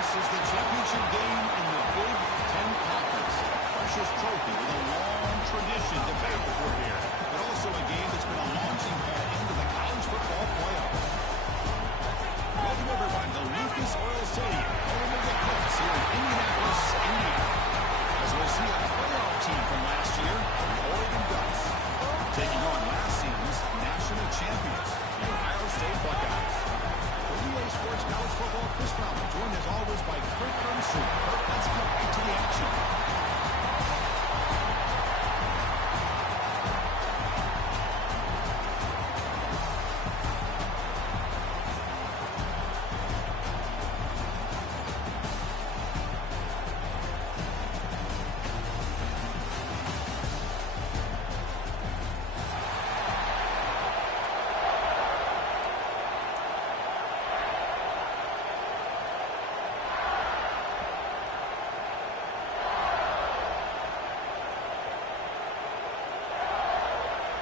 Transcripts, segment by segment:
This is the championship game in the Big Ten Conference. Precious trophy with a long tradition to pay for here, but also a game that's been a launching pad into the college football playoffs. Welcome everyone to Lucas Oil Stadium, home of the Colts here in Indianapolis, Indiana. As we'll see a playoff team from last year, the Oregon Ducks, taking on last season's national champions, the Ohio State Buckeyes. For EA Sports College Football, Chris Brown, joined as always by Kurt Hermsen. Kurt, let's get right to the action.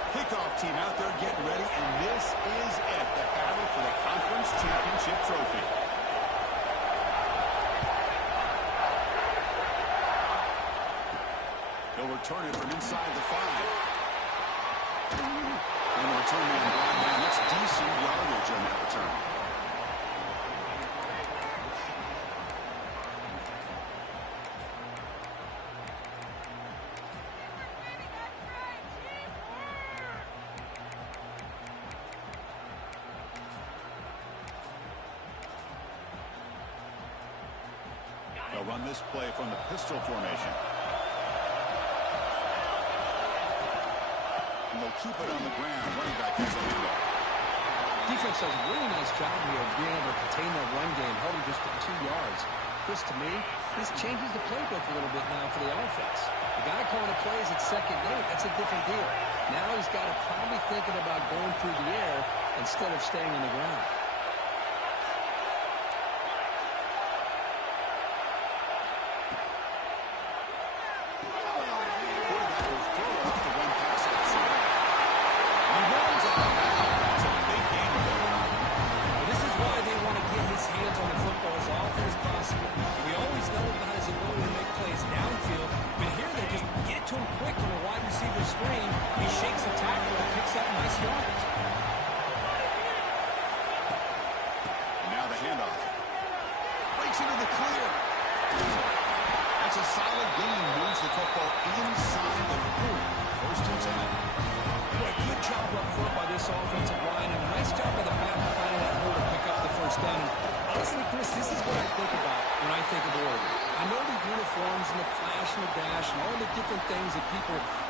Kickoff team out there getting ready, and this is it, the battle for the conference championship trophy. He'll return it from inside the 5. And the return man, Brian, man, that's decent yardage on that return. They'll run this play from the pistol formation. And they'll keep it on the ground. Running back has the handoff. Defense does a really nice job here of being able to contain that run game, held him just to 2 yards. Chris, to me, this changes the playbook a little bit now for the offense. The guy calling the plays at second and 8, that's a different deal. Now he's got to probably thinking about going through the air instead of staying on the ground.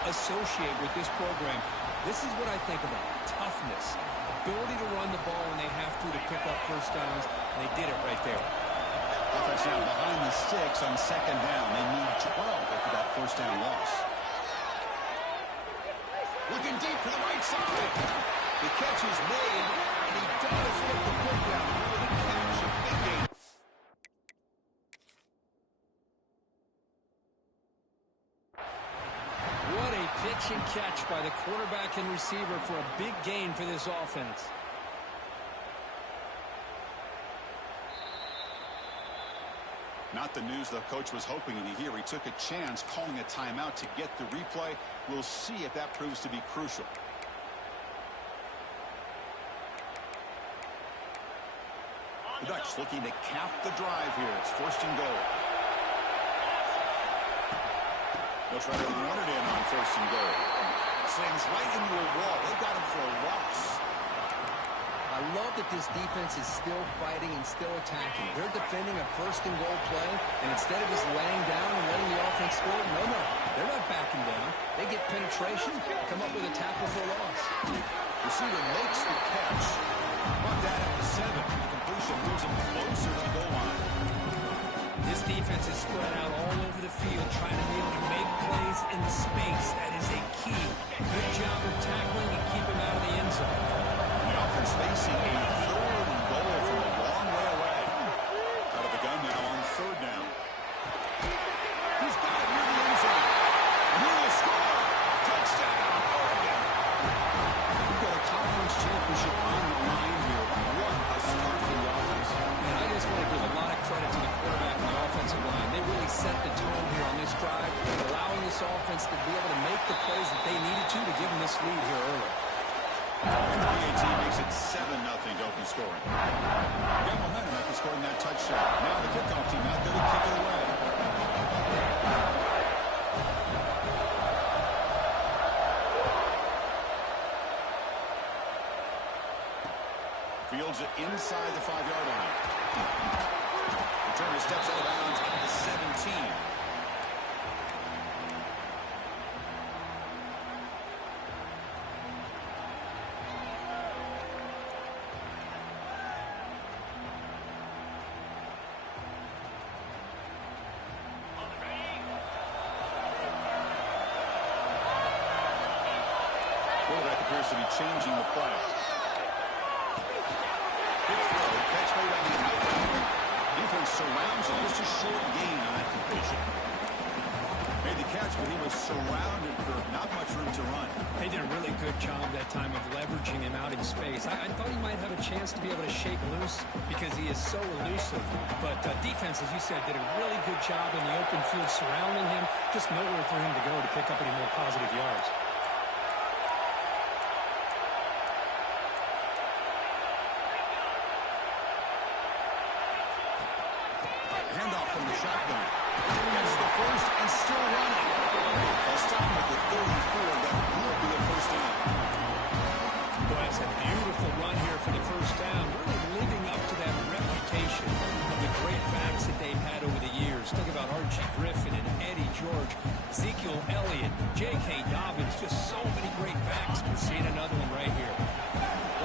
Associate with this program. This is what I think about. Toughness. Ability to run the ball when they have to pick up first downs. And they did it right there. Offense now behind the sticks on second down. They need 12 after that first down loss. Looking deep to the right side. The catch is made, and he does get the foot down. Really the catch, a big game. What a pitch and catch by the quarterback and receiver for a big gain for this offense. Not the news the coach was hoping to hear. He took a chance calling a timeout to get the replay. We'll see if that proves to be crucial. The Ducks looking to cap the drive here. It's first and goal. They'll try to run it in on first and goal. Slings right into a wall. They got him for a loss. I love that this defense is still fighting and still attacking. They're defending a first and goal play, and instead of just laying down and letting the offense score, no, they're not backing down. They get penetration, come up with a tackle for a loss. Receiver makes the catch. Brought that at the 7. The completion moves him closer to the goal line. This defense is spread out all over the field, trying to be able to make plays in the space. That is a key. Good job of tackling and keep him out of the end zone. The offense facing a third and goal from a long way away. Out of the gun now on third down. He's got it near the end zone. And he will score. Touchdown, Oregon. We've got a conference championship on the line here. What a start for the offense. Man, I just want to give a lot of credit to the quarterback this offense to be able to make the plays that they needed to give them this lead here early. And the PAT makes it 7-0 open scoring. Got momentum after scoring that touchdown. Now the kickoff team out there to kick it away. Fields it inside the 5-yard line. Returner steps out of bounds at the 17. Quarterback appears to be changing the play. Big throw, catch made on the outbound. Defense surrounds him. Just a short gain on that completion. Made the catch, but he was surrounded for not much room to run. They did a really good job that time of leveraging him out in space. I thought he might have a chance to be able to shake loose because he is so elusive. But defense, as you said, did a really good job in the open field surrounding him. Just nowhere for him to go to pick up any more positive yards. Handoff from the shotgun. Gets the first and still running. They'll stop him at the 34. That will be a first down. Boy, that's a beautiful run here for the first down. Really living up to that reputation of the great backs that they've had over the years. Think about Archie Griffin and Eddie George, Ezekiel Elliott, J.K. Dobbins. Just so many great backs. We're seeing another one right here.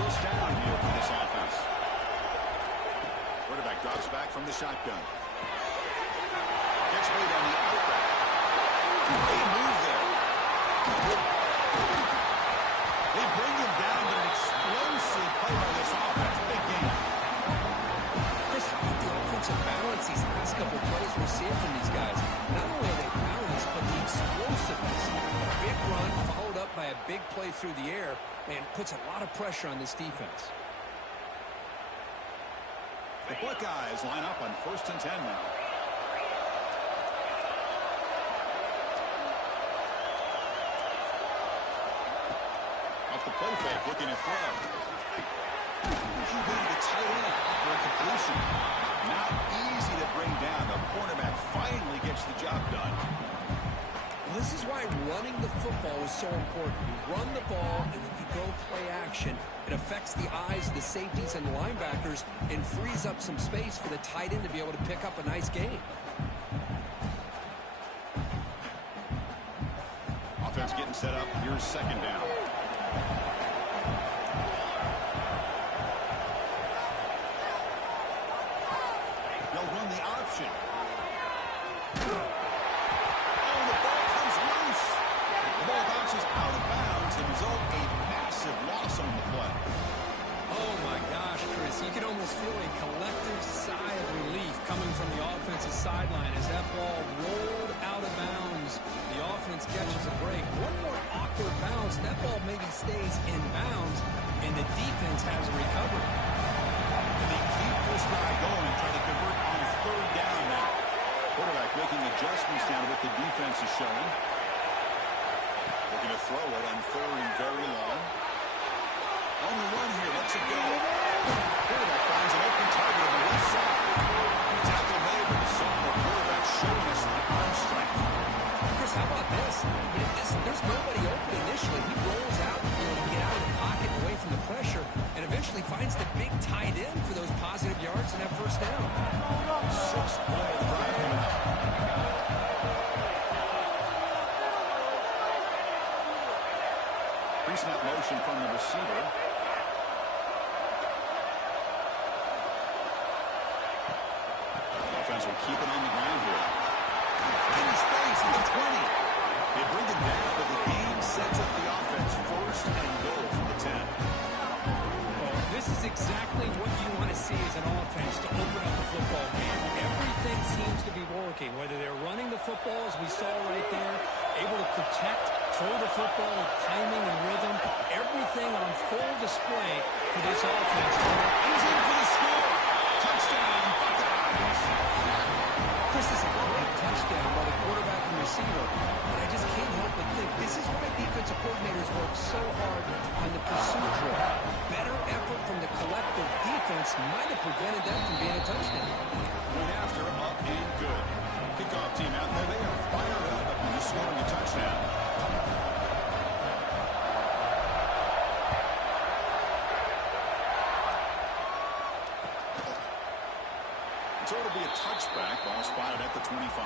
First down here for this offense. Quarterback drops back from the shotgun. Catch made on the outback. Great move there. They bring him down with an explosive play by this offense. Big game. Chris, how about the offensive balance these last couple of plays we're seeing from these guys? Not only are they balanced, but the explosiveness. A big run followed up by a big play through the air and puts a lot of pressure on this defense. The Buckeyes line up on 1st and 10 now. Off the play fake, looking to throw. QB to tight end for a completion. Not easy to bring down. The cornerback finally gets the job done. This is why running the football is so important. You run the ball, and then you go play action. It affects the eyes of the safeties and linebackers and frees up some space for the tight end to be able to pick up a nice gain. Offense getting set up. Here's second down. They'll run the option. The ball bounces out of bounds and result a massive loss on the play. Oh, my gosh, Chris. You can almost feel a collective sigh of relief coming from the offensive sideline as that ball rolled out of bounds. The offense catches a break. One more awkward bounce. That ball maybe stays in bounds, and the defense has a recovery. And they keep this drive going and try to convert on 3rd down now. Quarterback making adjustments down to what the defense is showing. Looking to throw it on 3rd and very long. On the run here, lets it go. Quarterback finds an open target on the left side. Tackle made, but the solid quarterback showing us the arm strength. Chris, how about this? There's nobody open initially. He rolls out, to get out of the pocket and away from the pressure, and eventually finds the big tight end for those positive yards and that first down. 6th play of the drive coming up. Pre-snap motion from the receiver. Offense will keep it on the ground here. In space at the 20. They bring it down, but the game sets up the offense 1st and goal from the 10. Oh, this is exactly what you want to see as an offense to open up a football game. Everything seems to be working, whether they're running the football, as we saw right there, able to protect, throw the football with timing and rhythm. Everything on full display for this offense. He's in for the score. Touchdown, Buckeyes. This is a great touchdown. touchdown by the quarterback and receiver. But I just can't help but think this is why defensive coordinators work so hard on the pursuit drill. Better effort from the collective defense might have prevented that from being a touchdown. Right after, up and good. Kickoff team out there, they are fired up after scoring a touchdown. So it'll be a touchback, ball spotted at the 25.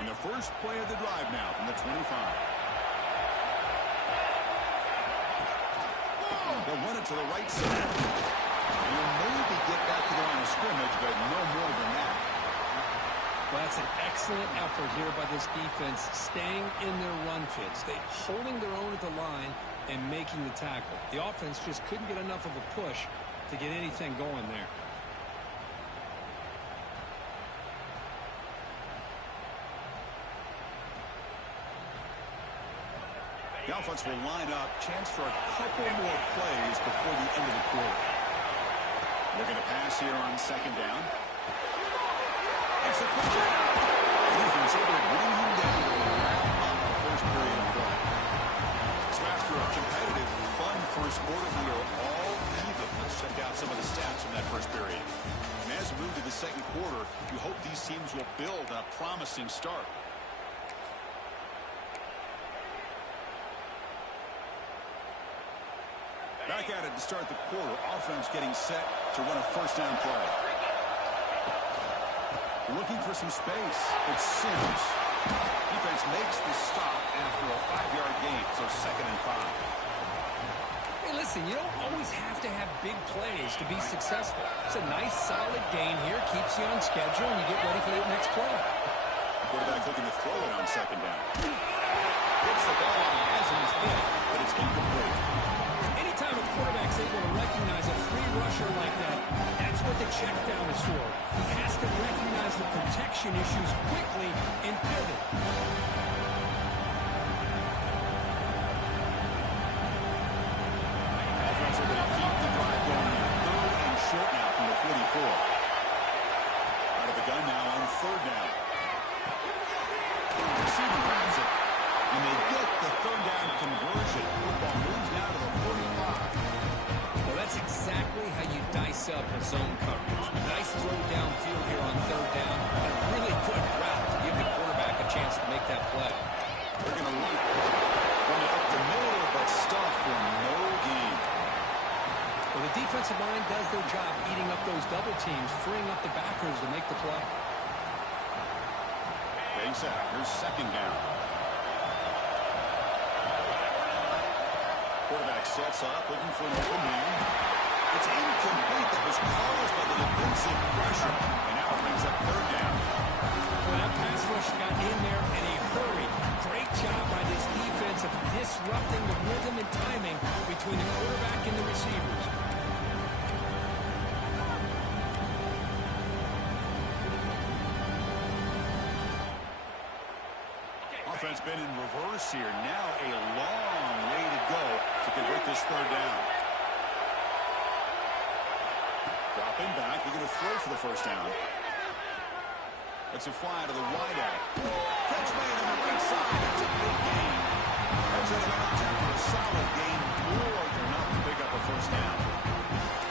And the first play of the drive now from the 25. They'll run it to the right side. You'll maybe get back to the line of scrimmage, but no more than that. Well, that's an excellent effort here by this defense, staying in their run fits. They holding their own at the line and making the tackle. The offense just couldn't get enough of a push to get anything going there. The offense will line up. Chance for a couple more plays before the end of the quarter. They're going to pass here on second down. It's a quick down. The defense able to bring him down to wrap up the first period of play. So after a competitive, fun first quarter, we are all even. Let's check out some of the stats from that first period. And as we move to the second quarter, we hope these teams will build on a promising start. Back at it to start the quarter. Offense getting set to run a first down play. Looking for some space. It's Sims. Defense makes the stop after a 5-yard gain, so 2nd and 5. Hey, listen, you don't always have to have big plays to be successful. It's a nice, solid gain here. Keeps you on schedule, and you get ready for that next play. Quarterback looking to throw it on second down. Hits the ball and has in his head, but it's incomplete. Anytime a quarterback's able to recognize a free rusher like that, that's what the check down is for. He has to recognize the protection issues quickly and pivot. Offense are going to keep the drive going here. 3rd and short now from the 44. Out of the gun now on 3rd down. Receiver grabs it. And they get the 3rd down conversion. Football moves now to the 45. Well, that's exactly how you dice up a zone coverage. Nice throw downfield here on 3rd down. And a really good route to give the quarterback a chance to make that play. They're going to run it up the middle, but stuff for no gain. Well, the defensive line does their job eating up those double teams, freeing up the backers to make the play. Getting set. Here's 2nd down. Quarterback sets up, looking for an open man. It's incomplete. That was caused by the defensive pressure. And now it brings up 3rd down. Well, that pass rush got in there in a hurry. Great job by this defense of disrupting the rhythm and timing between the quarterback and the receivers. Offense been in reverse here. Now a long way to go to convert this 3rd down. Dropping back. They're going to throw for the first down. It's a fly to the wide out. Catch made on the right side. That's a big gain. That's after a solid gain. More than enough to pick up a first down.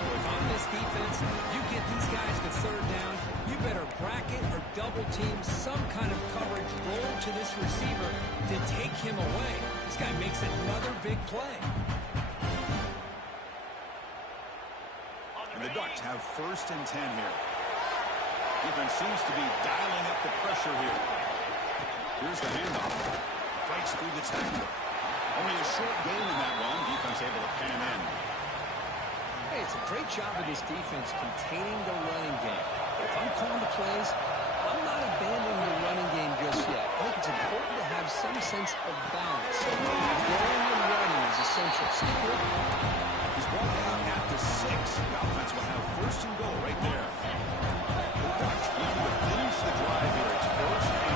If on this defense, you get these guys to 3rd down, you better bracket or double team some kind of coverage roll to this receiver to take him away. This guy makes another big play. And the Ducks have 1st and 10 here. Defense seems to be dialing up the pressure here. Here's the handoff. Fights through the tackle. Only a short gain in that one. Defense able to pan in. Hey, it's a great job of this defense containing the running game. But if I'm calling the plays, I'm not abandoning the running game just yet. I think it's important to have some sense of balance. Throwing and running is essential. Stick with it. He's brought down at the 6. The offense will have 1st and goal right there. The Ducks looking to finish the drive here. It's 1st and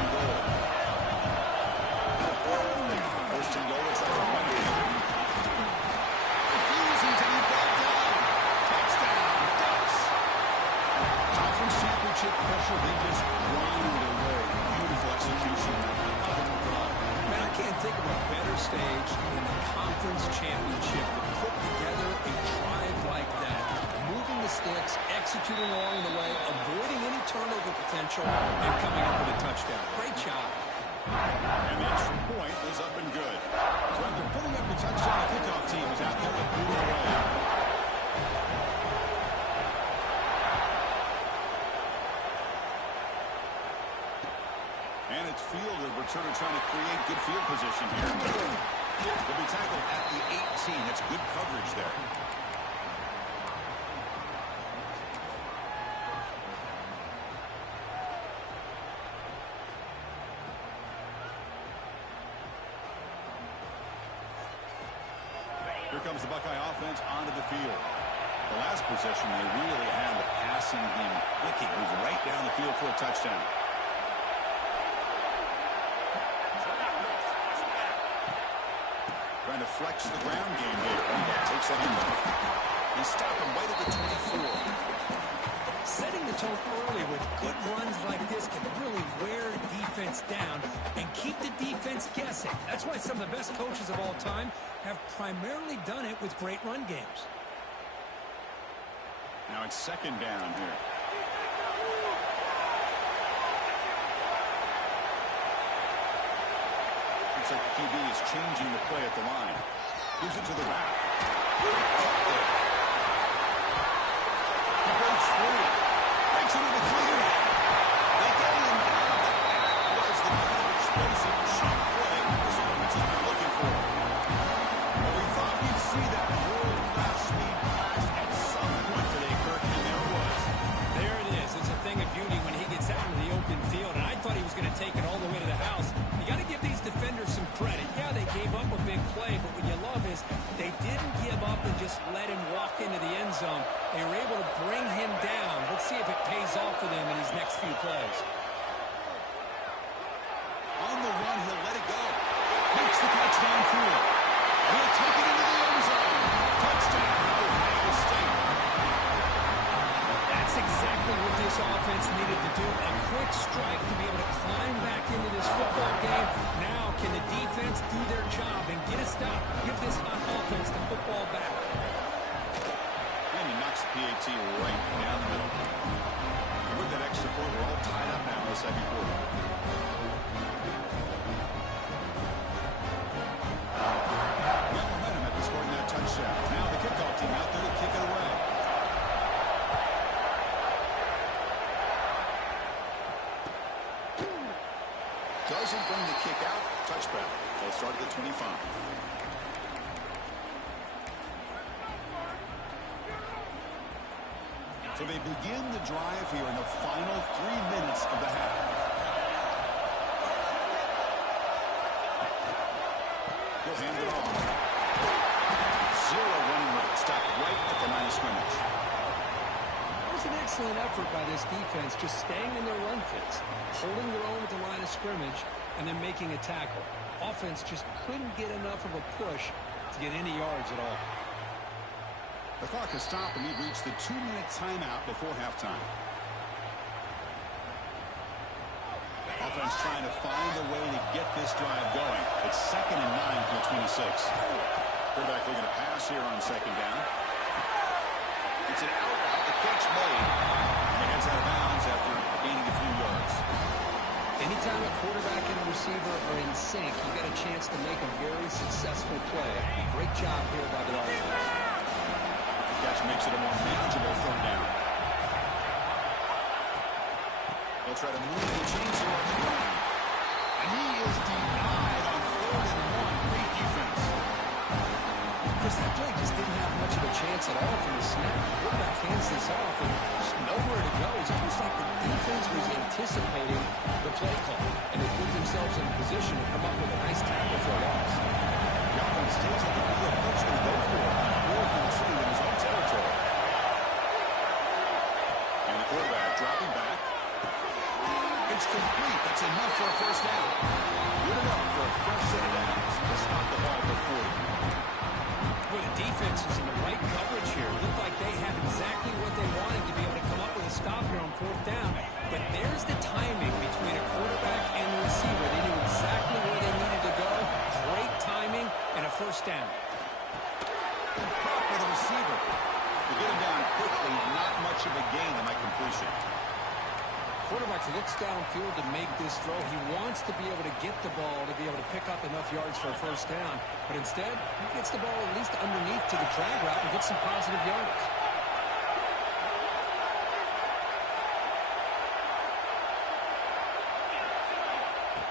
they just grinded away. Beautiful execution. Man, I can't think of a better stage than the conference championship to put together a drive like that. Moving the sticks, executing along the way, avoiding any turnover potential, and coming up with a touchdown. Great job. And the extra point was up and good. So after putting up the touchdown, the kickoff team was out there to boot it away. And it's fielder returner trying to create good field position here. They'll be tackled at the 18. That's good coverage there. Here comes the Buckeye offense onto the field. The last possession, they really had the passing game clicking. It was right down the field for a touchdown. Trying to flex the ground game here. Takes the handoff. They stop him right at the 24. Setting the tone early with good runs like this can really wear defense down and keep the defense guessing. That's why some of the best coaches of all time have primarily done it with great run games. Now it's second down here. Looks like the QB is changing the play at the line. Gives it to the back. He breaks free. Breaks into the clear. They get him down. That was the kind of explosive cheap play this offense has been looking for. Well, we thought we'd see that world-class speed pass at some point today, Kirk, and there it was. There it is. It's a thing of beauty when he gets out into the open field, and I thought he was going to take it all the way to the house. You got to give these defenders some credit. Yeah, they gave up a big play, but what you love is they didn't give up and just let him walk into the end zone. They were able to bring him down. Let's see if it pays off for them in his next few plays. On the run, he'll let it go. Makes the catch downfield. He'll take it into the end zone. Touchdown, Ohio State. That's exactly what this offense needed to do. A quick strike to be able to climb back into this football game. Now, can the defense do their job and get a stop? Give this hot offense the football back. And he knocks the PAT right down the middle. And with that extra point, we're all tied up now in the second quarter. Got momentum after scoring that touchdown. Now the kickoff team out there to kick it away. Doesn't bring the kick out. Touchback. They'll start at the 25. So they begin the drive here in the final 3 minutes of the half. He'll hand it off. Zero running route. Stopped right at the line of scrimmage. It was an excellent effort by this defense, just staying in their run fits, holding their own at the line of scrimmage, and then making a tackle. Offense just couldn't get enough of a push to get any yards at all. The clock has stopped, and we've reached the 2-minute timeout before halftime. Offense trying to find a way to get this drive going. It's 2nd and 9 from the 26. Quarterback looking to pass here on 2nd down. It's an out route. The catch made. And it gets out of bounds after gaining a few yards. Anytime a quarterback and a receiver are in sync, you got a chance to make a very successful play. Great job here by the offense. Catch makes it a more manageable 3rd down. They'll try to move the chains here on the ground. And he is denied on 3rd and 1. Great defense. Chris, that play just didn't have much of a chance at all from the snap. Quarterback hands this off, and there's nowhere to go. It's almost like the defense was anticipating the play call, and they put themselves in a position to come up with a nice tackle for a loss. The offense takes the field, puts to go for it. 4th and 2 in his own territory. And the quarterback dropping back. It's complete. That's enough for a 1st down. Good enough for a fresh set of downs to stop the ball at the 40. Well, the defense was in the right coverage here. It looked like they had exactly what they wanted to be able to come up with a stop here on fourth down. But there's the timing between a quarterback and the receiver. They knew exactly where they needed to go. Great timing and a first down. Caught for the receiver. To get him down quickly, not much of a gain on that completion. Quarterback looks downfield to make this throw. He wants to be able to get the ball to be able to pick up enough yards for a first down. But instead, he gets the ball at least underneath to the drag route and gets some positive yards.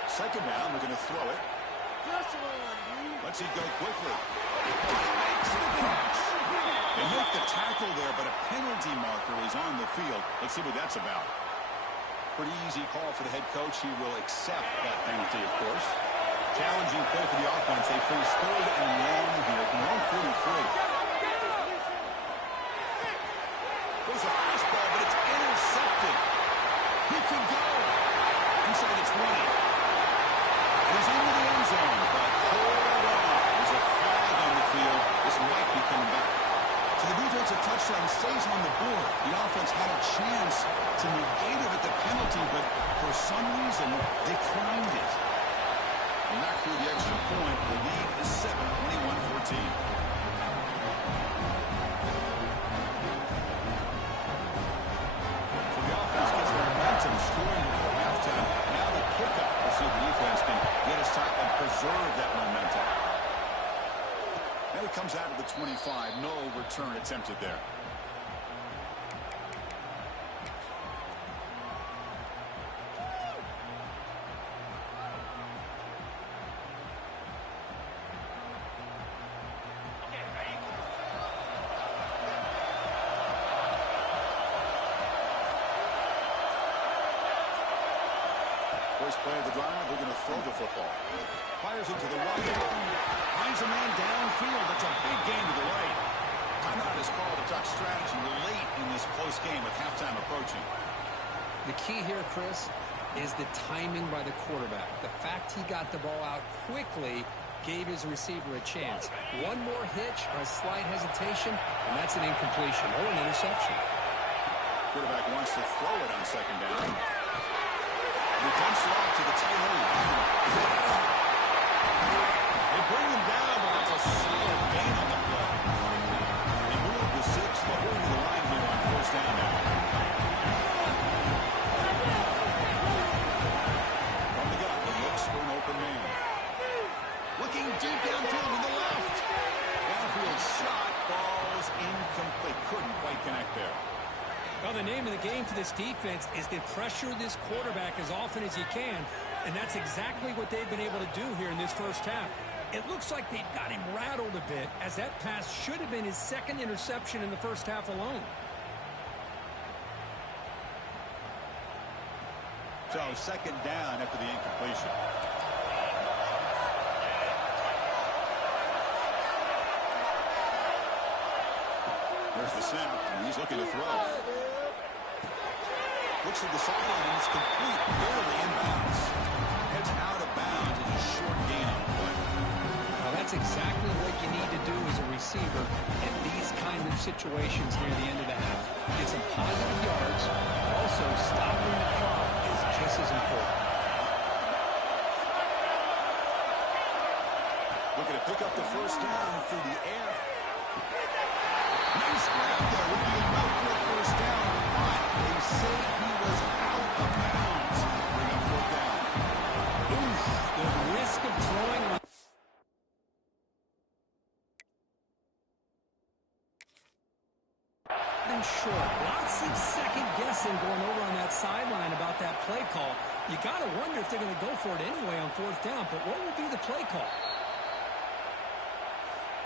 Second down, we're going to throw it. Let's see go quickly. Makes the catch. They make the tackle there, but a penalty marker is on the field. Let's see what that's about. Pretty easy call for the head coach. He will accept that penalty, of course. Challenging play for the offense. They face third and long here from their own 43. There's a fastball, but it's intercepted. He can go inside the 20. He's into the end zone, but hold on. There's a flag on the field. This might be coming back. So the defensive touchdown stays on the board. The offense had a chance to negate it with the penalty, but for some reason, declined it. And knocked through the extra point. The lead is 7, 21-14. So the offense gets their momentum scoring before halftime. Now the kickoff. Let's see if the defense can get us time and preserve that momentum. Now he comes out of the 25. No return attempted there. First play of the drive, they're going to throw the football. Fires it to the right. Finds a man downfield. That's a big gain to the right. Timeout is called to talk strategy late in this close game with halftime approaching. The key here, Chris, is the timing by the quarterback. The fact he got the ball out quickly gave his receiver a chance. One more hitch or a slight hesitation, and that's an incompletion or an interception. Quarterback wants to throw it on second down. He dumps it off to the tight end. They bring him down, but that's a solid gain on the play. They move the 6, but we're to the line here on first down now. From the gun, he looks for an open man. Looking deep downfield to the left. Downfield shot falls incomplete. Couldn't quite connect there. Well, the name of the game for this defense is to pressure this quarterback as often as you can, and that's exactly what they've been able to do here in this first half. It looks like they've got him rattled a bit, as that pass should have been his second interception in the first half alone. So second down after the incompletion. There's the snap, and he's looking to throw. Looks at the sideline, and it's complete, barely inbounds. Heads out of bounds as a short gain on the play. Well, that's exactly what you need to do as a receiver in these kind of situations near the end of the half. Get some positive yards. Also, stopping the clock is just as important. Looking to pick up the first down through the air. Nice grab there. Would be enough for a first down, but they say he was out of bounds. Bring up fourth down. Oof, the risk of throwing and short. Lots of second guessing going over on that sideline about that play call. You got to wonder if they're going to go for it anyway on fourth down, but what will be the play call?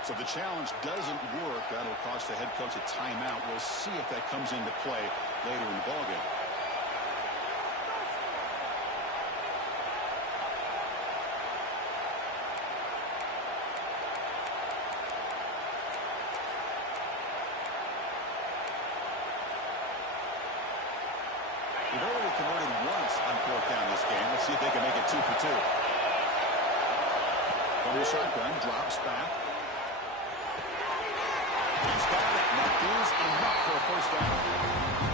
So the challenge doesn't work. That'll cost the head coach a timeout. We'll see if that comes into play later in the ballgame. They've already converted once on fourth down this game. Let's see if they can make it 2 for 2. From the shotgun, drops back. got it. That is enough for a first down.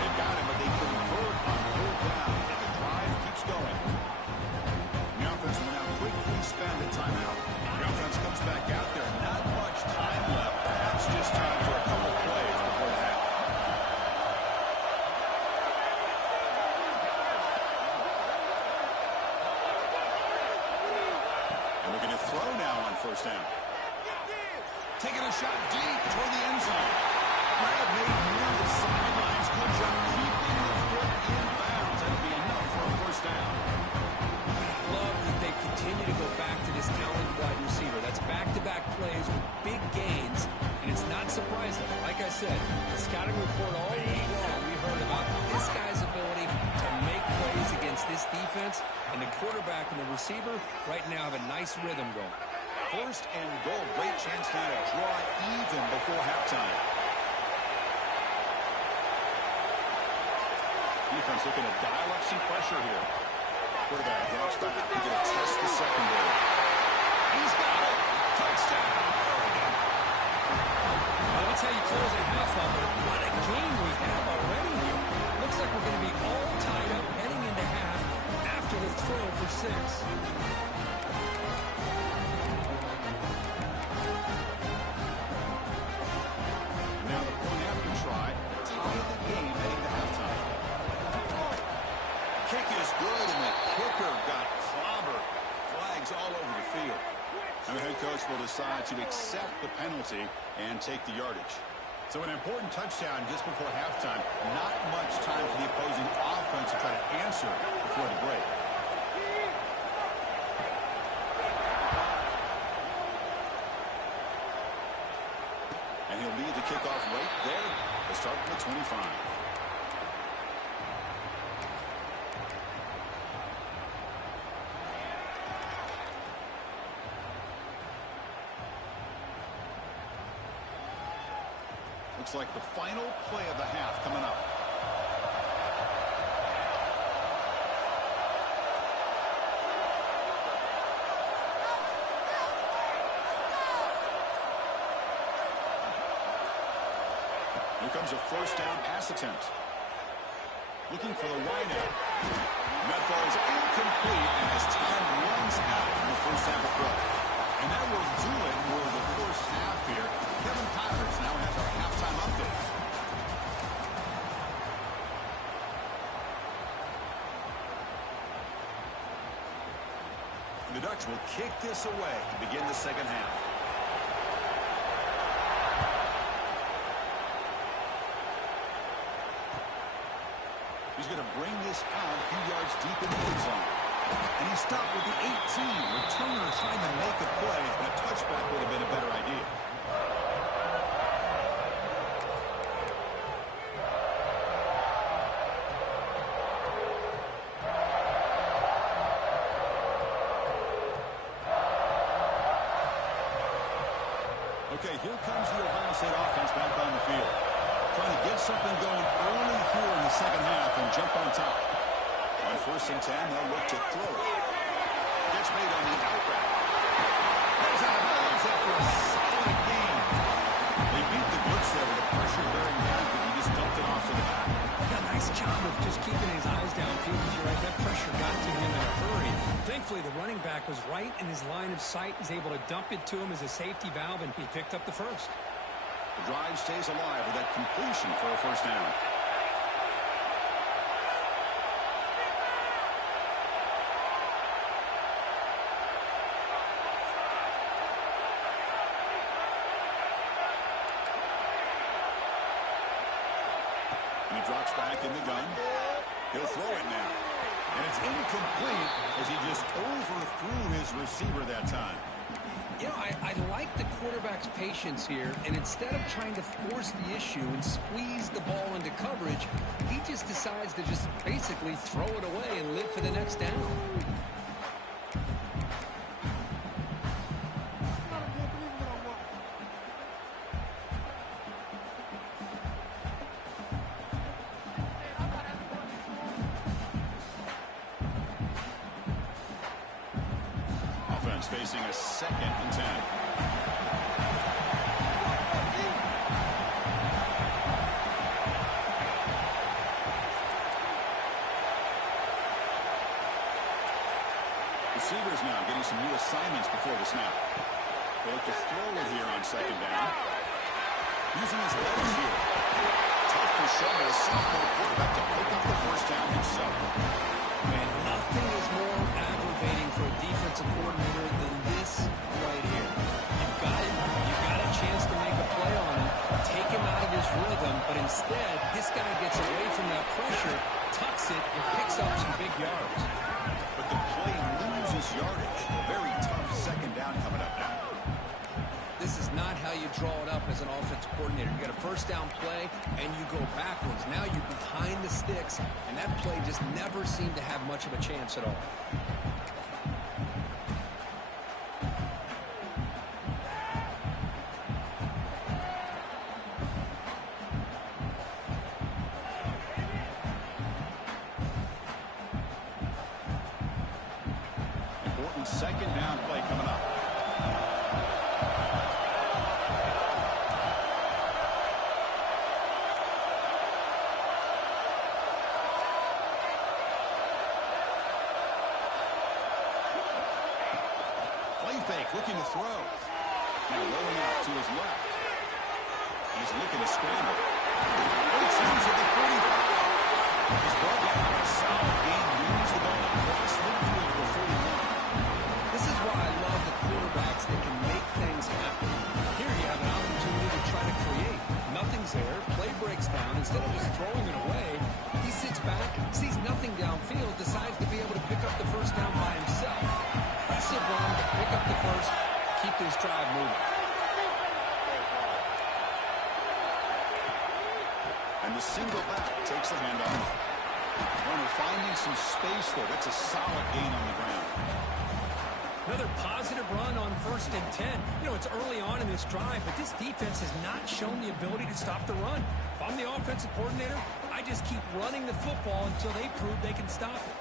They got it, but they convert on third down, and the drive keeps going. The offense will now quickly spend a timeout. The offense comes back out there. Not much time left. Perhaps just time for a couple plays before the half. And looking to throw now on first down. Taking a shot deep toward the end zone. Grab made near the sidelines. Good job keeping the foot in bounds. That'll be enough for a first down. Love that they continue to go back to this talented wide receiver. That's back-to-back plays with big gains, and it's not surprising. Like I said, the scouting report all week long, we heard about this guy's ability to make plays against this defense, and the quarterback and the receiver right now have a nice rhythm going. First and goal. Great chance now to draw even before halftime. Defense looking to dial up some pressure here. Quarterback drops back. He's going to test the secondary. He's got it. Touchdown. Well, that's how you close a half of it. What a game we have already here. Looks like we're going to be all tied up heading into half after the throw for 6. Now the point after try. Tie the game heading to halftime. Kick is good, and the kicker got clobbered. Flags all over the field. And the head coach will decide to accept the penalty and take the yardage. So an important touchdown just before halftime. Not much time for the opposing offense to try to answer before the break. And he'll lead the kickoff right there to start from the 25. Looks like the final play of the half coming up. Here comes a first down pass attempt. Looking for the wideout. That ball is incomplete as time runs out in the first half of play. And that will do it for the first half here. Kevin Pirates now has our halftime update. The Ducks will kick this away to begin the second half. He's going to bring this out a few yards deep in the end zone. And he stopped with the 18. Returner trying to make a play, and a touchback would have been a better idea. Okay, here comes the Ohio State offense back on the field. Trying to get something going early here in the second half and jump on top. On 1st and 10, they'll look to throw it. Gets made on the out route. Goes out of bounds after a solid game. They beat the blitz there with a pressure-bearing back, but he just dumped it off to the back. Yeah, nice job of just keeping his eyes downfield, because you're right, that pressure got to him in a hurry. Thankfully, the running back was right in his line of sight. He's able to dump it to him as a safety valve, and he picked up the first. The drive stays alive with that completion for a first down. And he drops back in the gun. He'll throw it now. And it's incomplete as he just overthrew his receiver that time. You know, I like the quarterback's patience here, and instead of trying to force the issue and squeeze the ball into coverage, he just decides to just basically throw it away and live for the next down. Facing a 2nd and 10. Receivers now getting some new assignments before the snap. They look to throw it here on second down. Using his legs here. Tough to shoulder a sophomore quarterback to pick up the first down himself. And nothing is more aggravating for a defensive coordinator than this right here. You've got him. You've got a chance to make a play on him, take him out of his rhythm, but instead, this guy gets away from that pressure, tucks it, and picks up some big yards. But the play loses yardage. A very tough second down coming up now. This is not how you draw it up as an offensive coordinator. You got a first down play, and you go backwards. Now you're behind the sticks, and that play just never seemed to have much of a chance at all. Important second down play coming up. Fake, looking to throw. Now rolling out to his left. He's looking to scramble. Breaks loose at the 45. He's brought down on a solid gain. Moves the ball across midfield to the 41. This is why I love the quarterbacks that can make things happen. Here you have an opportunity to try to create. Nothing's there. Play breaks down. Instead of just throwing it away, he sits back, sees nothing downfield, decides to be able to pick up the first down by himself. Impressive run, pick up the first, keep this drive moving. And the single back takes the handoff. Runner finding some space there. That's a solid gain on the ground. Another positive run on 1st and 10. You know, it's early on in this drive, but this defense has not shown the ability to stop the run. If I'm the offensive coordinator, I just keep running the football until they prove they can stop it.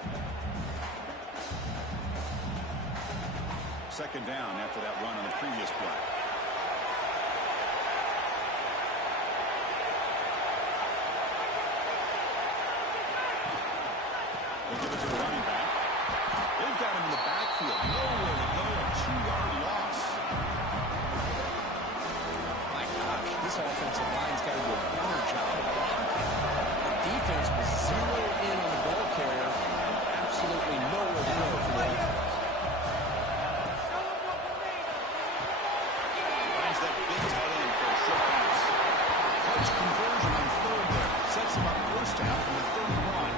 Second down after that run on the previous play. They give it to the running back. They've got him in the backfield. Nowhere to go. A 2-yard loss. My gosh, this offensive line's got to do a better job of blocking. The defense was zeroed in on the ball carrier and absolutely nowhere to go for the offense. Finds that big tight end for a short pass. Touch conversion on third there. Sets him up first down from the 31.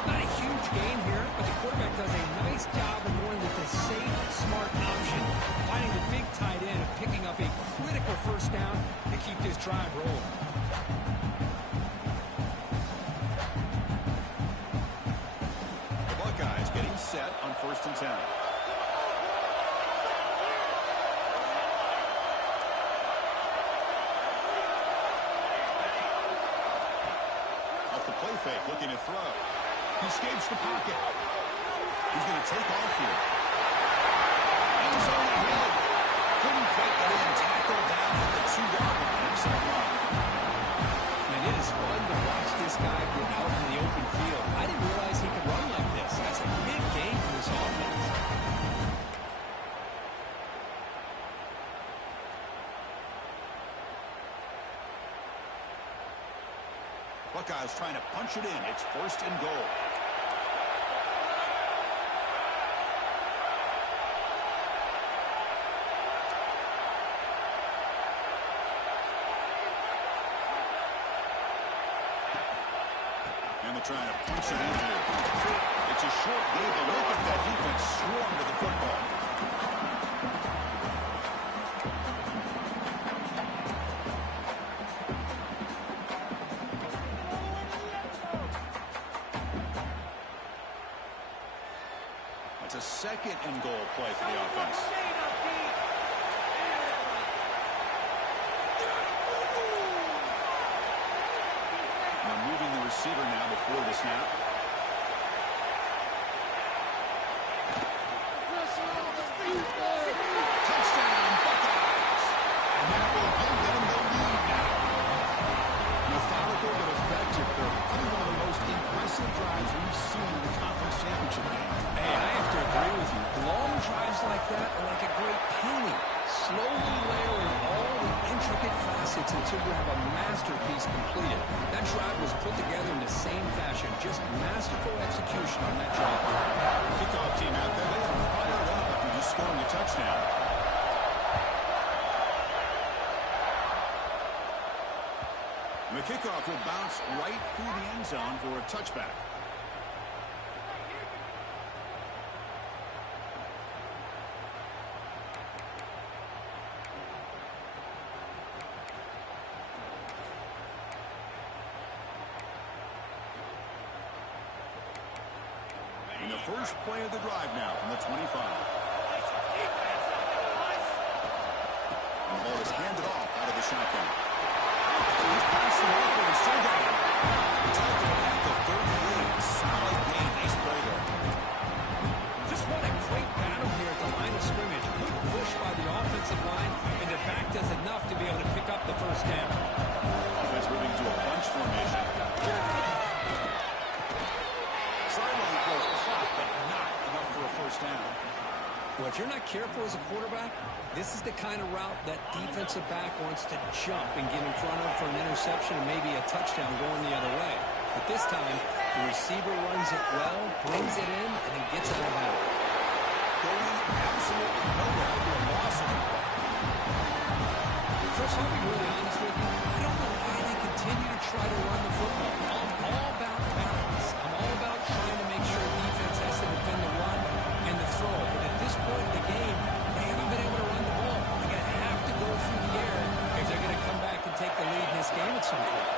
Not a huge gain here, but the quarterback does a nice job of going with the safe, smart option, finding the big tight end and picking up a critical first down to keep this drive rolling. The Buckeyes getting set on 1st and 10. Off the play fake, looking to throw. He escapes the pocket. He's going to take off here. End zone ahead. Couldn't quite get in. Tackle down at the 2-yard line. It's a run. And it is fun to watch this guy get out in the open field. I didn't realize he could run like this. That's a big gain for this offense. Buckeyes trying to punch it in. It's 1st and goal. And they're trying to punch it in here. It's a short game, but look at that defense swarm to the football. It's a 2nd and goal play for the offense. Now moving the receiver now before the snap. Touchdown, Buckeyes! And that will give them the lead now. Methodical but effective. Probably one of the most impressive drives we've seen in the conference championship game. Hey, I have to agree with you. until you have a masterpiece completed. That drive was put together in the same fashion. Just masterful execution on that drive. Kickoff team out there. They are fired up after just scoring a touchdown. The kickoff will bounce right through the end zone for a touchback. In the first play of the drive now from the 25. And the ball is handed off out of the shotgun. He's passing off for a single. Tackle at the 38. Solid gain. Nice play there. Just what a great battle here at the line of scrimmage. Good push by the offensive line, and the back does enough to be able to pick up the first down. Offense moving to a bunch formation. Sideline throws caught, but not enough for a first down. Well, if you're not careful as a quarterback, this is the kind of route that defensive back wants to jump and get in front of for an interception and maybe a touchdown going the other way. But this time, the receiver runs it well, brings it in, and then gets out of bounds. Going absolutely nowhere to a loss of the play. Chris, I'll be really honest with you. I don't know why they continue to try to run the football. I'm all about balance. I'm all about trying to make sure defense has to defend the run and the throw. But at this point in the game, they haven't been able to run the ball. They're going to have to go through the air if they're going to come back and take the lead in this game at some point.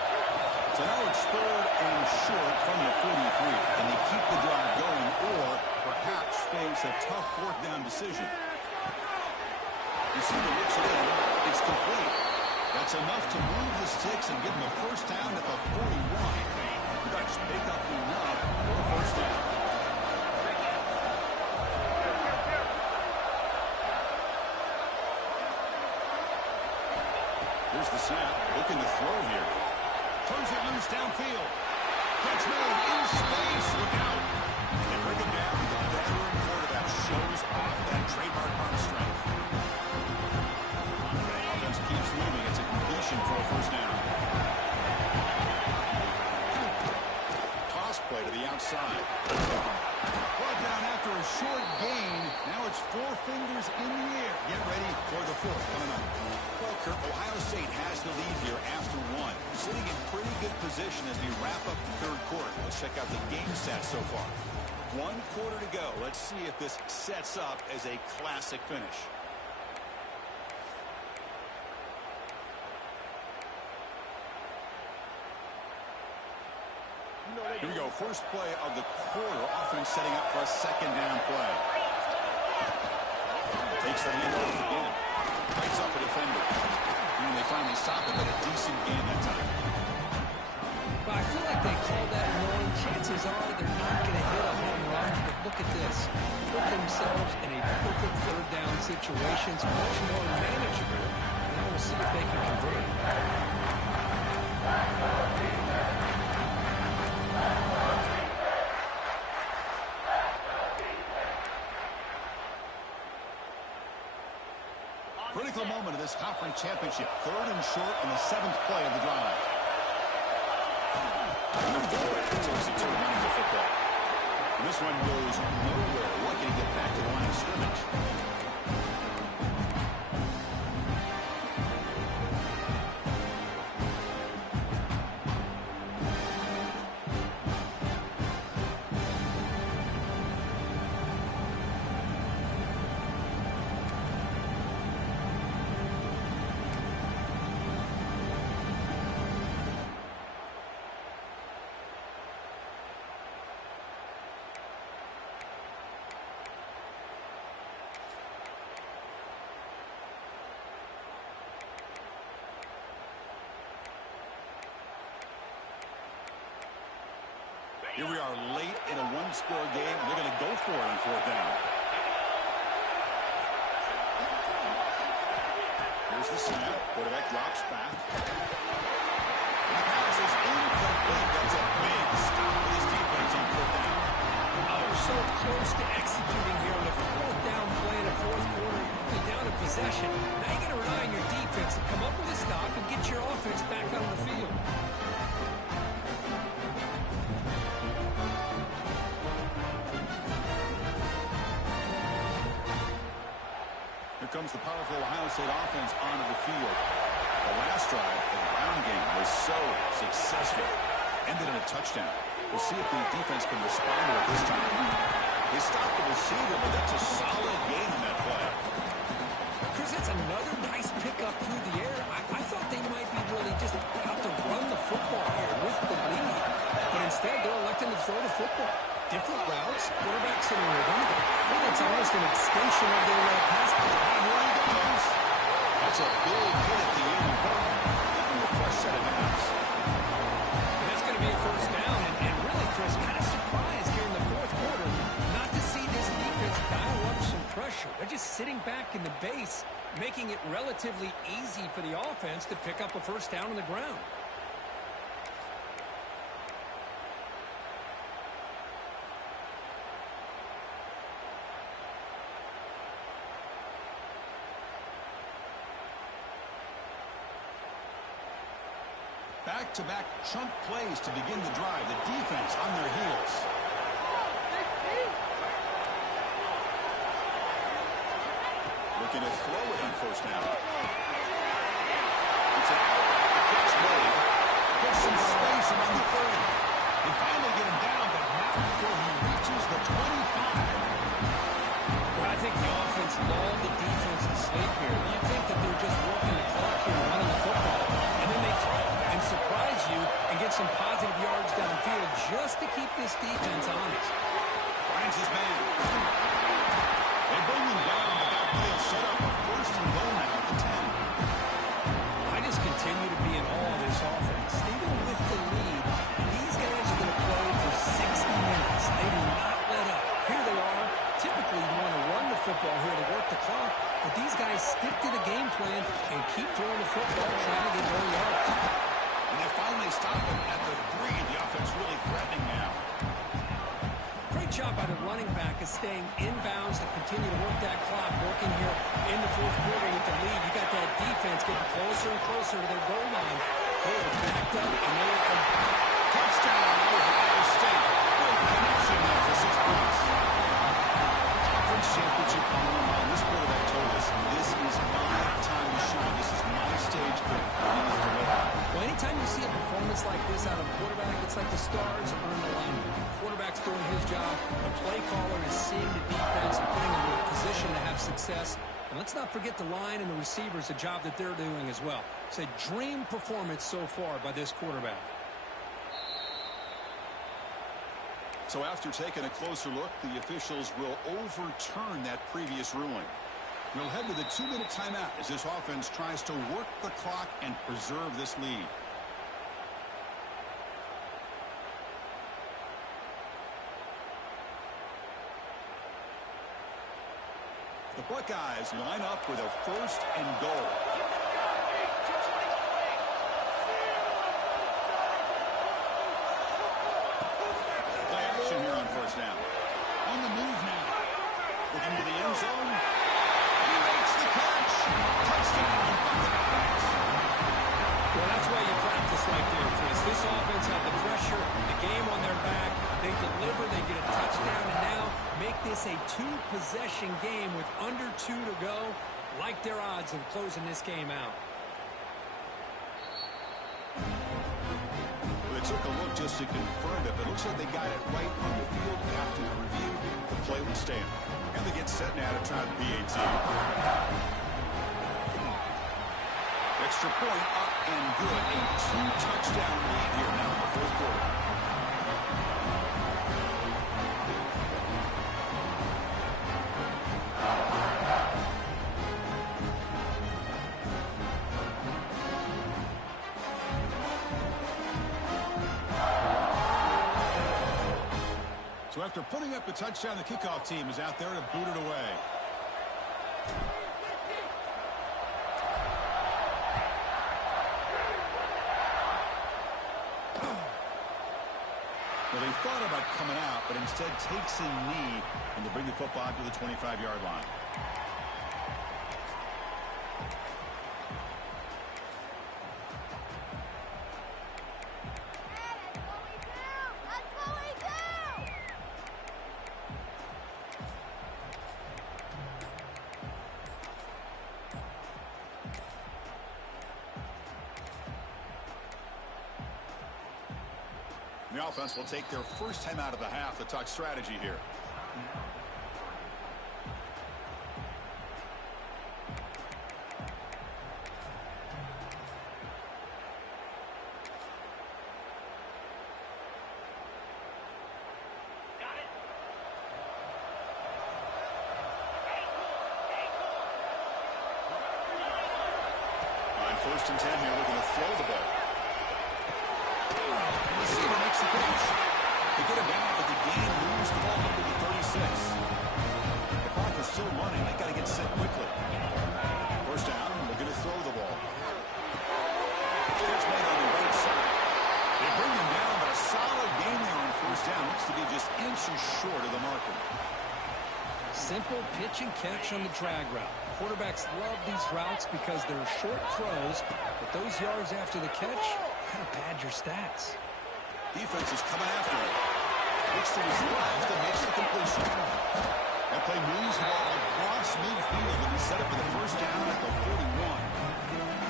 So now it's 3rd and short from the 43. Can they keep the drive going or perhaps face a tough 4th down decision? You see the looks of it. It's complete. That's enough to move the sticks and give them a first down at the 41. Ducks pick up enough for a first down. Here's the snap. Looking to throw here. Turns it loose downfield. Catch made in space. Look out. They bring him down. The veteran quarterback shows off that trademark arm strength. Offense keeps moving. It's a completion for a first down. Toss play to the outside. Brought down after a short gain. Now it's 4 fingers in the air. Get ready for the 4th coming up. Well, Kurt, Ohio State has the lead here after 1. Sitting in pretty good position as we wrap up the 3rd quarter. Let's check out the game stats so far. 1 quarter to go. Let's see if this sets up as a classic finish. Here we go. First play of the quarter. Offense setting up for a 2nd down play. Takes the handoff again. Fights up a defender. And they finally stop it, but a decent game that time. But I feel like they called that knowing chances are they're not going to hit a home run. But look at this. Put themselves in a perfect 3rd down situation. It's much more manageable. Now we'll see if they can convert. Critical moment of this conference championship. 3rd and short on the 7th play of the drive. And the fullback takes it to running the football. And this one goes nowhere. Lucky to get back to the line of scrimmage. Here we are late in a 1-score game. They're going to go for it on 4th down. Here's the snap. Quarterback drops back. And the pass is incomplete. That's a big stop with his defense on 4th down. Oh, so close to executing here on the 4th down play in the 4th quarter. You're down a possession. Now you got to rely on your defense to come up with a stop and get your offense back on the field. Here comes the powerful Ohio State offense onto the field. The last drive, the ground game, was so successful. Ended in a touchdown. We'll see if the defense can respond to it this time. They stopped the receiver, but that's a solid gain in that play. Chris, it's another nice pickup through the air. I thought they might be really just out to run the football here with the lead. But instead, they're electing to throw the football. Different routes, quarterbacks in rhythm. Well, it's almost an extension of their pass play. Here he goes. That's a big hit at the end. Give him a fresh set of hands. And that's going to be a first down. And really, Chris, kind of surprised here in the fourth quarter not to see this defense dial up some pressure. They're just sitting back in the base, making it relatively easy for the offense to pick up a first down on the ground. Back-to-back chunk plays to begin the drive. The defense on their heels. Looking to throw it on first down. It's an catch made. Puts some space around the 30. They finally get him down, but not before he reaches the 25. Well, I think the offense lulled the defense to sleep here. You'd think that they're just working the clock here, running the football, and then they throw and surprise you and get some positive yards downfield just to keep this defense honest. Finds his man. They bring him down, but that play set up a first and goal now at the 10. I just continue to be in awe of this offense. Even with the lead, these guys are going to play for 60 minutes. They do not let up. Here they are. Typically, you want to run the football here to work the clock, but these guys stick to the game plan and keep throwing the football, trying to get more yards. And they finally stop him at the 3. The offense really threatening now. Great job by the running back of staying inbounds to continue to work that clock, working here in the fourth quarter with the lead. You got that defense getting closer and closer to their goal line. They are backed up, and they are Touchdown, Ohio State. Good connection there for 6 points. Conference championship on the line. This quarterback told us, this is my time to shine. This is my stage for Well, anytime you see a performance like this out of a quarterback, it's like the stars are in alignment. The quarterback's doing his job. The play caller is seeing the defense and putting them in a position to have success. And let's not forget the line and the receivers, the job that they're doing as well. It's a dream performance so far by this quarterback. So after taking a closer look, the officials will overturn that previous ruling. We'll head to the 2-minute timeout as this offense tries to work the clock and preserve this lead. The Buckeyes line up with a first and goal. Play action here on first down. On the move now. Looking to the end zone. He makes the catch. Touchdown, Buckeyes. Well, that's why you practice right there, Chris. This offense had the pressure, the game on their back. They deliver, they get a touchdown, and now make this a 2-possession game with under 2 to go. Like their odds of closing this game out. Well, they took a look just to confirm it, but it looks like they got it right on the field after the review. The play would stand. And they get set now to try the PAT. Extra point up and good. A 2-touchdown lead here now in the fourth quarter. So after putting up a touchdown, the kickoff team is out there to boot it away. Well, they thought about coming out, but instead takes a knee and to bring the football to the 25-yard line. the offense will take their first time out of the half to talk strategy here. First and 10 here, looking to throw the ball. Receiver makes the catch. They get it down, but the gain moves the ball up to the 36. The clock is still running. They got to get set quickly. First down, looking to throw the ball. Catch made on the right side. They bring him down, but a solid gain there on first down. Looks to be just inches short of the marker. Simple pitch and catch on the drag route. Quarterbacks love these routes because they're short throws, but those yards after the catch kind of pad your stats. Defense is coming after him. Looks to his left and makes the completion. That play moves the ball across midfield, and he's set up for the first down at the 41.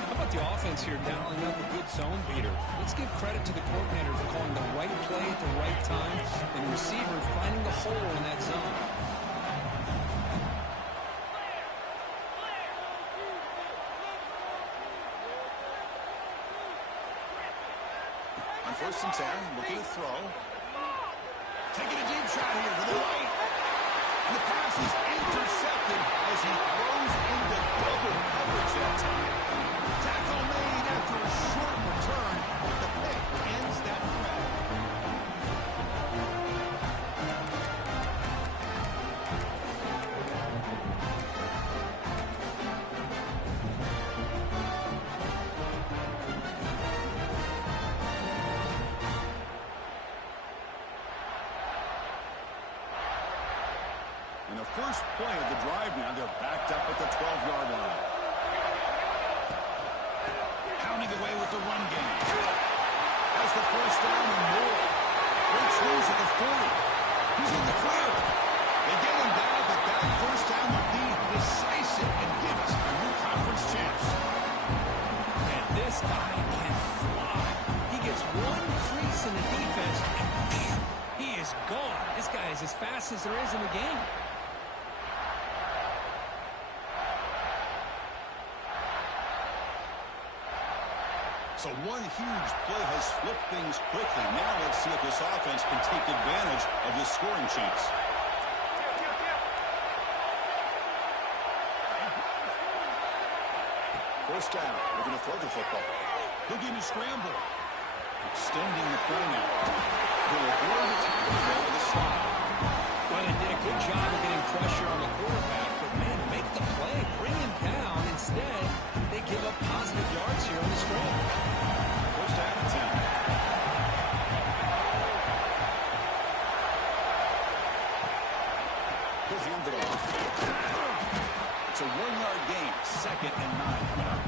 How about the offense here dialing up a good zone beater? Let's give credit to the coordinator for calling the right play at the right time and the receiver finding the hole in that zone. First and 10, looking to throw. Taking a deep shot here to the right. And the pass is intercepted as he throws into double coverage that time. Tackle made after a short return, but the pick ends that threat. And the first play of the drive now, they're backed up at the 12-yard line. Pounding away with the run game. Has the first down and more. Breaks loose at the 40. He's in the clear. They get him back, but that first down will be decisive and give us a new conference champs. And this guy can fly. He gets one crease in the defense, and phew, he is gone. This guy is as fast as there is in the game. So one huge play has flipped things quickly. Now let's see if this offense can take advantage of this scoring chance. First down. We're going to throw the football. Looking to scramble. Extending the play now. He'll avoid the tackle there with a slide. Well, they did a good job of getting pressure on the quarterback, but man, to make the play, bring him down. Instead, they give up positive yards here on the scramble. First down and 10. He'll hand it off. It's a 1-yard gain. Second and 9 coming up.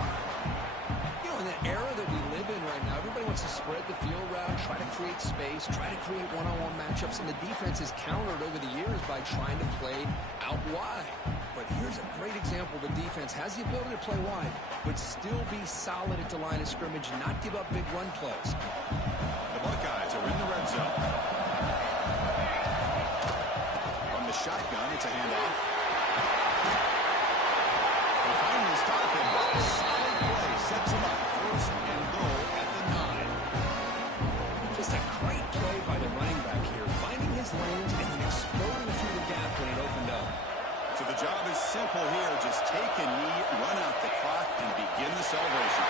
You know, in the era that we live in right now, everybody wants to spread the field route, try to create space, try to create one-on-one matchups, and the defense is countered over the years by trying to play out wide. But here's a great example. The defense has the ability to play wide, but still be solid at the line of scrimmage, not give up big run plays. The Buckeyes are in the red zone. From the shotgun, it's a handoff. They finally stop him. What a solid play. Sets him up. First and goal at the 9. Just a great play by the running back here, finding his lanes and then exploding through the gap when it opened up. So the job is simple here. Just take a knee, run out the clock, and begin the celebration.